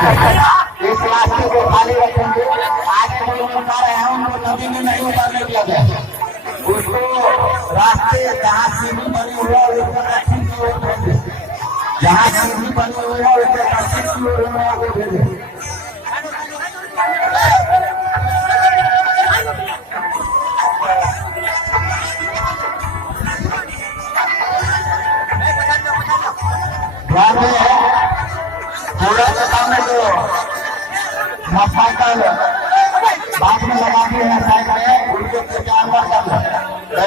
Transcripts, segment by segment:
इस रास्ते को खाली रखेंगे। आगे जो लोग उतार रहे हैं उनको नदी में नहीं उतारने दिया गया। उसको रास्ते जहाँ सीढ़ी बनी हुई है उसको दक्षिण की ओर भेजे। जहाँ सीढ़ी बनी हुई है उसको दक्षिण की ओर को भेजे। ध्यान में पूरा के सामने जो मोटरसाइकिल बाद में लगाती है साइकिल उनके पीछे अंदर कर लो।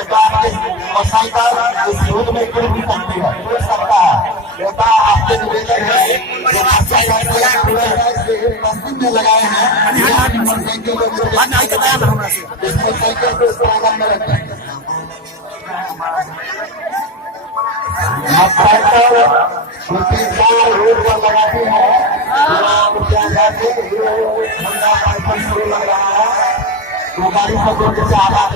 तो आपकी मोटरसाइकिल इस रोड में गिर भी सकती है, गिर सकता है। बेटा आपके निवेदन है जो आपका में लगाए हैं मोटरसाइकिल को इस आगे में रखें। मोटरसाइकिल रोड पर लगाती है शुरू लग रहा है तो गाड़ी सब से आवाज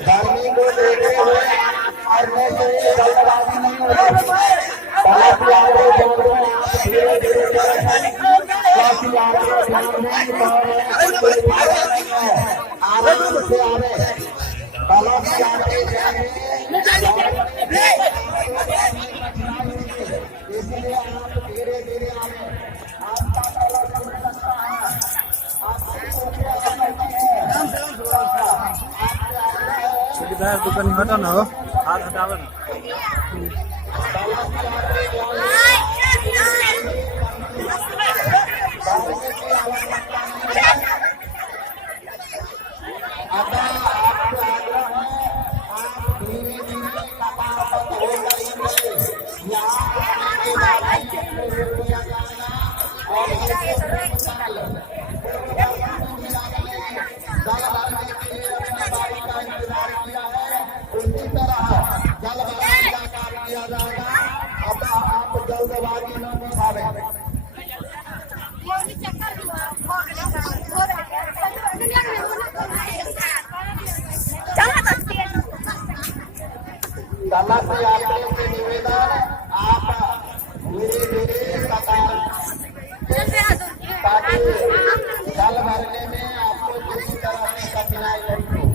गर्मी को देखते हुए और जल्दबाजी नहीं होगी। धीरे धीरे आराम से आने इसलिए आप धीरे धीरे आने आपका पहला समय लगता है। दुकान हटा ना हो, हाथ हटावे ना। कला से यात्रियों से निवेदन आप धीरे धीरे ताकि जल भरने में आपको किसी तरह से कठिनाई नहीं हो।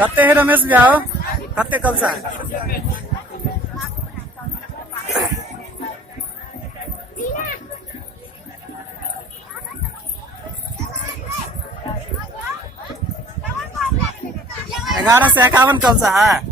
कते है रमेश जाओ कते कल सा ग्यारह से 51 कल सा है।